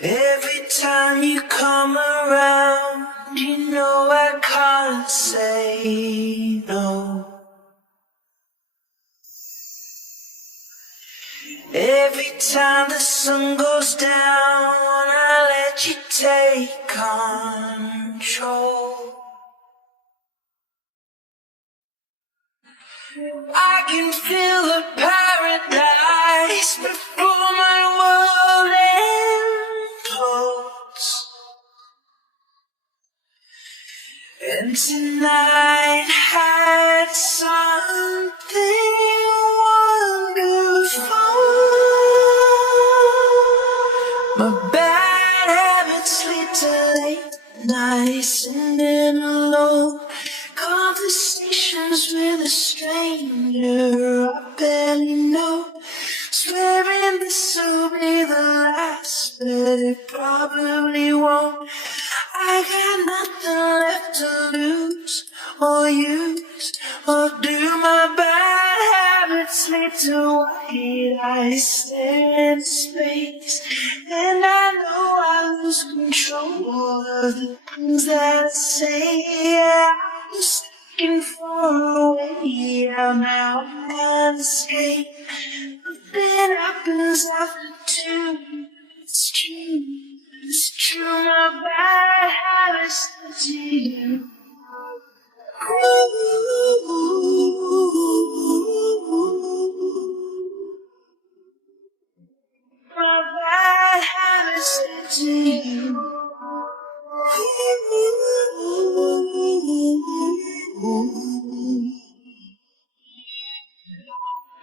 Every time you come around, you know I can't say no. Every time the sun goes down, I let you take control. I can feel the paradise before my world implodes. And tonight had something wonderful. My bad habits lead to late nights and then alone conversations with a stranger I barely know. Swearing this will be the last, but it probably won't. I got nothing left to lose or use or do. My bad habits lead to white eyes stare into space, and I know I lose control of the things that I say. Yeah, I'm looking for a way out now, I can't escape. Nothing happens after two. It's true, it's true. My bad habits to you. My bad habits to you.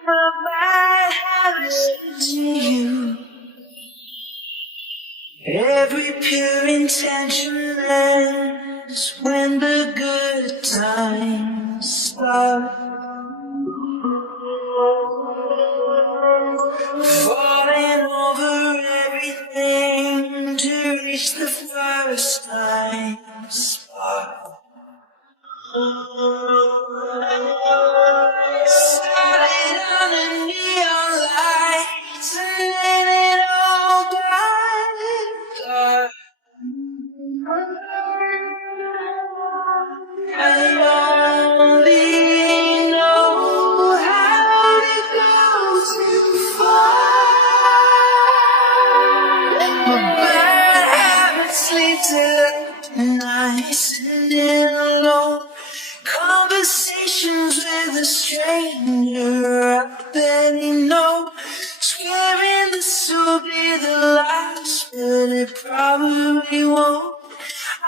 My bad habits to you. Every pure intention ends when the good times start. Falling over everything to reach the first time spark. Started on the neon lights and then it all got dark. I only know how to go too far. My bad habits lead to nights and then alone conversations with a stranger I barely know. Swearing this will be the last, but it probably won't.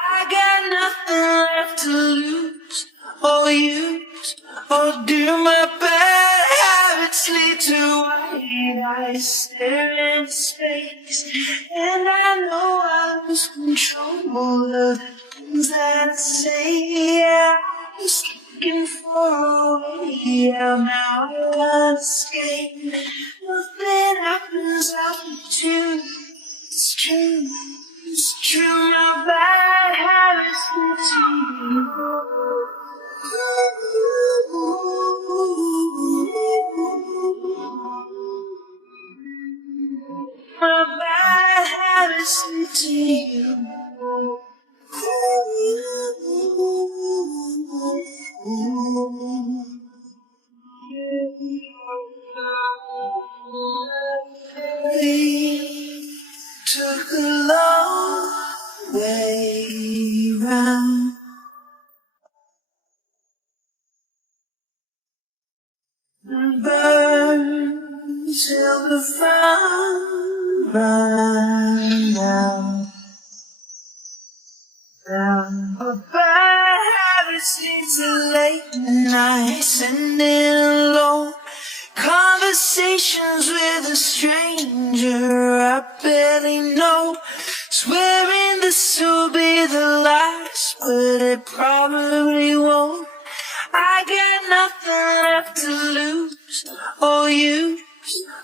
I got nothing left to lose or use or do. My bad habits lead to white eyes stare into space, and I know I lose control of the things that I say. Yeah, I'm just looking for a way out now, I can't escape. Nothing happens after two. It's true, it's true. My bad habits lead to you. My bad habits lead to you. We took a long way round. And burn till the fire ran out. My bad habits lead to late nights and then alone conversations with a stranger I barely know. Swearing this will be the last, but it probably won't. I got nothing left to lose or use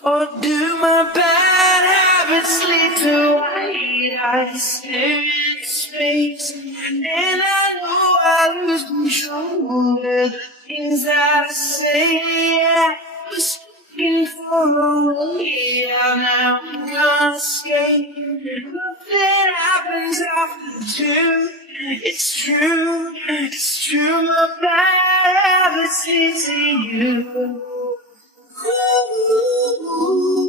or do. My bad habits lead to white eyes stare into space, and I know I lose control of the things that I say. Yeah, I was looking for a way out now, I gonna escape. Nothing happens after two. It's true, my bad habits lead to you. Ooh.